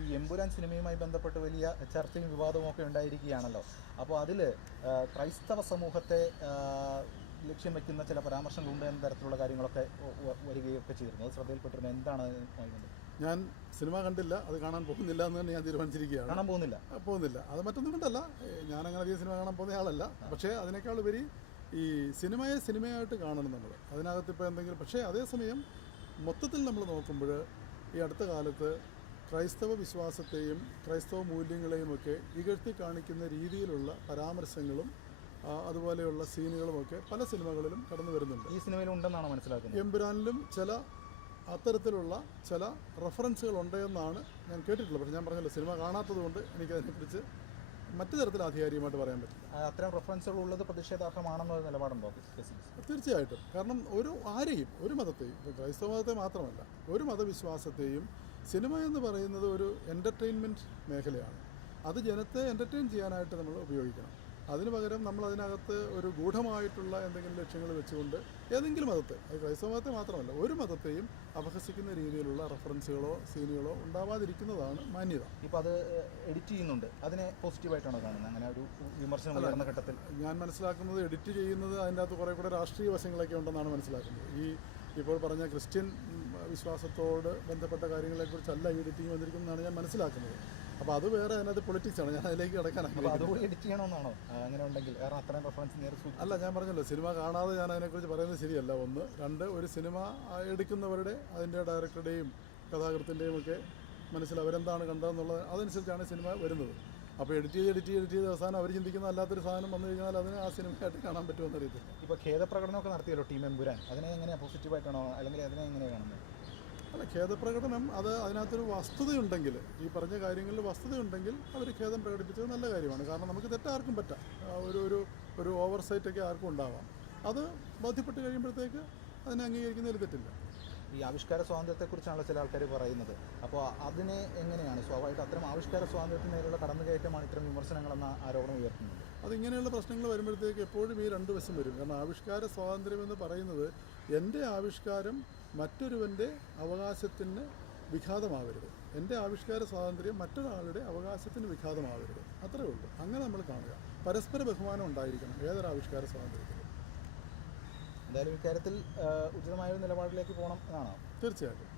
ഈ എമ്പുരാൻ സിനിമയുമായി ബന്ധപ്പെട്ട് വലിയ ചർച്ചയും വിവാദവും ഒക്കെ ഉണ്ടായിരിക്കുകയാണല്ലോ. അപ്പോൾ അതിൽ ക്രൈസ്തവ സമൂഹത്തെ ലക്ഷ്യം വയ്ക്കുന്ന ചില പരാമർശങ്ങളുണ്ട് എന്ന തരത്തിലുള്ള കാര്യങ്ങളൊക്കെ വരികയൊക്കെ ചെയ്തിരുന്നു. അത് ശ്രദ്ധയിൽപ്പെട്ടിരുന്നു. എന്താണ് ഞാൻ സിനിമ കണ്ടില്ല, അത് കാണാൻ പോകുന്നില്ല എന്ന് തന്നെ ഞാൻ തീരുമാനിച്ചിരിക്കുകയാണ്. കാണാൻ പോകുന്നില്ല. അത് മറ്റൊന്നും കൊണ്ടല്ല, ഞാനങ്ങനെ അധികം സിനിമ കാണാൻ പോകുന്ന ആളല്ല. പക്ഷേ അതിനേക്കാൾ ഉപരി ഈ സിനിമയെ സിനിമയായിട്ട് കാണണം നമ്മൾ. അതിനകത്ത് ഇപ്പോൾ എന്തെങ്കിലും, പക്ഷേ അതേസമയം മൊത്തത്തിൽ നമ്മൾ നോക്കുമ്പോൾ ഈ അടുത്ത കാലത്ത് ക്രൈസ്തവ വിശ്വാസത്തെയും ക്രൈസ്തവ മൂല്യങ്ങളെയുമൊക്കെ ഇകഴ്ത്തി കാണിക്കുന്ന രീതിയിലുള്ള പരാമർശങ്ങളും അതുപോലെയുള്ള സീനുകളുമൊക്കെ പല സിനിമകളിലും കടന്നു വരുന്നുണ്ട്. ഈ സിനിമയിലുണ്ടെന്നാണ് മനസ്സിലാക്കുന്നത്. എമ്പുരാനിലും ചില അത്തരത്തിലുള്ള ചില റെഫറൻസുകൾ ഉണ്ടെന്നാണ് ഞാൻ കേട്ടിട്ടുള്ളത്. പക്ഷേ ഞാൻ പറഞ്ഞല്ലോ, സിനിമ കാണാത്തതുകൊണ്ട് എനിക്കതിനെക്കുറിച്ച് മറ്റു തരത്തിൽ ആധികാരികമായിട്ട് പറയാൻ പറ്റില്ല. അത്തരം റെഫറൻസുകൾ ഉള്ളത് പ്രതിഷേധാർഹമാണെന്നൊരു നിലപാടുണ്ടോ? തീർച്ചയായിട്ടും. കാരണം ഒരു മതത്തെയും, ക്രൈസ്തവ മതത്തെ മാത്രമല്ല, ഒരു മതവിശ്വാസത്തെയും സിനിമ എന്ന് പറയുന്നത് ഒരു എൻ്റർടൈൻമെൻറ്റ് മേഖലയാണ്. അത് ജനത്തെ എൻ്റർടൈൻ ചെയ്യാനായിട്ട് നമ്മൾ ഉപയോഗിക്കണം. അതിന് പകരം നമ്മൾ അതിനകത്ത് ഒരു ഗൂഢമായിട്ടുള്ള എന്തെങ്കിലും ലക്ഷ്യങ്ങൾ വെച്ചുകൊണ്ട് ഏതെങ്കിലും മതത്തെ, അത് ക്രൈസ്തവ മതത്തെ മാത്രമല്ല, ഒരു മതത്തെയും അപഹസിക്കുന്ന രീതിയിലുള്ള റെഫറൻസുകളോ സീനുകളോ ഉണ്ടാവാതിരിക്കുന്നതാണ് മാന്യത. ഇപ്പോൾ അത് എഡിറ്റ് ചെയ്യുന്നുണ്ട്, അതിനെ പോസിറ്റീവായിട്ടാണോ കാണുന്നത്? അങ്ങനെ ഒരു വിമർശനം ഉയർന്ന ഘട്ടത്തിൽ ഞാൻ മനസ്സിലാക്കുന്നത്, എഡിറ്റ് ചെയ്യുന്നത് അതിൻ്റെ അകത്ത് കുറേ കൂടെ രാഷ്ട്രീയ വശങ്ങളൊക്കെ ഉണ്ടെന്നാണ് മനസ്സിലാക്കുന്നത്. ഇപ്പോൾ പറഞ്ഞ ക്രിസ്ത്യൻ വിശ്വാസത്തോട് ബന്ധപ്പെട്ട കാര്യങ്ങളെക്കുറിച്ചല്ല ഈ എഡിറ്റിംഗ് വന്നിരിക്കുന്നതാണ് ഞാൻ മനസ്സിലാക്കുന്നത്. അപ്പോൾ അത് വേറെ, അതിനകത്ത് പൊളിറ്റിക്സാണ്. ഞാൻ അതിലേക്ക് കിടക്കാനാണ്. അതുകൂടി എഡിറ്റ് ചെയ്യണമെന്നാണോ അങ്ങനെ ഉണ്ടെങ്കിൽ? കാരണം അത്രയും റെഫറൻസ് അല്ല, ഞാൻ പറഞ്ഞല്ലോ, സിനിമ കാണാതെ ഞാൻ അതിനെക്കുറിച്ച് പറയുന്നത് ശരിയല്ല. ഒന്ന്. രണ്ട്, ഒരു സിനിമ എടുക്കുന്നവരുടെ, അതിൻ്റെ ഡയറക്ടറുടെയും കഥാകൃത്തിൻ്റെയും ഒക്കെ മനസ്സിൽ അവരെന്താണ് കണ്ടതെന്നുള്ളത് അതനുസരിച്ചാണ് സിനിമ വരുന്നത്. അപ്പോൾ എഡിറ്റ് ചെയ്ത് അവസാനം അവർ ചിന്തിക്കുന്ന അല്ലാത്തൊരു സാധനം വന്നു കഴിഞ്ഞാൽ അതിന് ആ സിനിമയായിട്ട് കാണാൻ പറ്റുമെന്ന് അറിയത്തില്ല. ഇപ്പോൾ ഖേദപ്രകടനമൊക്കെ നടത്തിയല്ലോ ടീം എമ്പുരാൻ. അതിനെ എങ്ങനെയാണ് പോസിറ്റീവായിട്ടാണോ അല്ലെങ്കിൽ അതിനെ എങ്ങനെയാണ് കാണുന്നത്? അല്ല, ഖേദപ്രകടനം അത് അതിനകത്തൊരു വസ്തുതയുണ്ടെങ്കിൽ, ഈ പറഞ്ഞ കാര്യങ്ങളിൽ വസ്തുതയുണ്ടെങ്കിൽ അവർ ഖേദം പ്രകടിപ്പിച്ചത് നല്ല കാര്യമാണ്. കാരണം നമുക്ക് തെറ്റാർക്കും പറ്റാം, ഒരു ഓവർസൈറ്റൊക്കെ ആർക്കും ഉണ്ടാവാം. അത് ബോധ്യപ്പെട്ട് കഴിയുമ്പോഴത്തേക്ക് അതിനെ അംഗീകരിക്കുന്നതിൽ തെറ്റില്ല. ഈ ആവിഷ്കാര സ്വാതന്ത്ര്യത്തെക്കുറിച്ചാണല്ലോ ചില ആൾക്കാർ പറയുന്നത്. അപ്പോൾ അതിനെ എങ്ങനെയാണ് സ്വാഭാവികമായിട്ട് അത്തരം ആവിഷ്കാര സ്വാതന്ത്ര്യത്തിന് മേലുള്ള കടന്നുകയറ്റമാണ് ഇത്തരം വിമർശനങ്ങളെന്ന ആരോപണം ഉയർത്തുന്നത്? അതിങ്ങനെയുള്ള പ്രശ്നങ്ങൾ വരുമ്പോഴത്തേക്ക് എപ്പോഴും ഈ രണ്ട് വശം വരും. കാരണം ആവിഷ്കാര സ്വാതന്ത്ര്യമെന്ന് പറയുന്നത് എൻ്റെ ആവിഷ്കാരം മറ്റൊരുവൻ്റെ അവകാശത്തിന് വിഘാതമാവരുത്, എൻ്റെ ആവിഷ്കാര സ്വാതന്ത്ര്യം മറ്റൊരാളുടെ അവകാശത്തിന് വിഘാതമാവരുത്, അത്രയേ ഉള്ളൂ. അങ്ങനെ നമ്മൾ കാണുക. പരസ്പര ബഹുമാനം ഉണ്ടായിരിക്കണം ഏതൊരു ആവിഷ്കാര സ്വാതന്ത്ര്യത്തിലും. എന്തായാലും ഇക്കാര്യത്തിൽ ഉചിതമായ ഒരു നിലപാടിലേക്ക് പോകണം എന്നാണോ? തീർച്ചയായിട്ടും.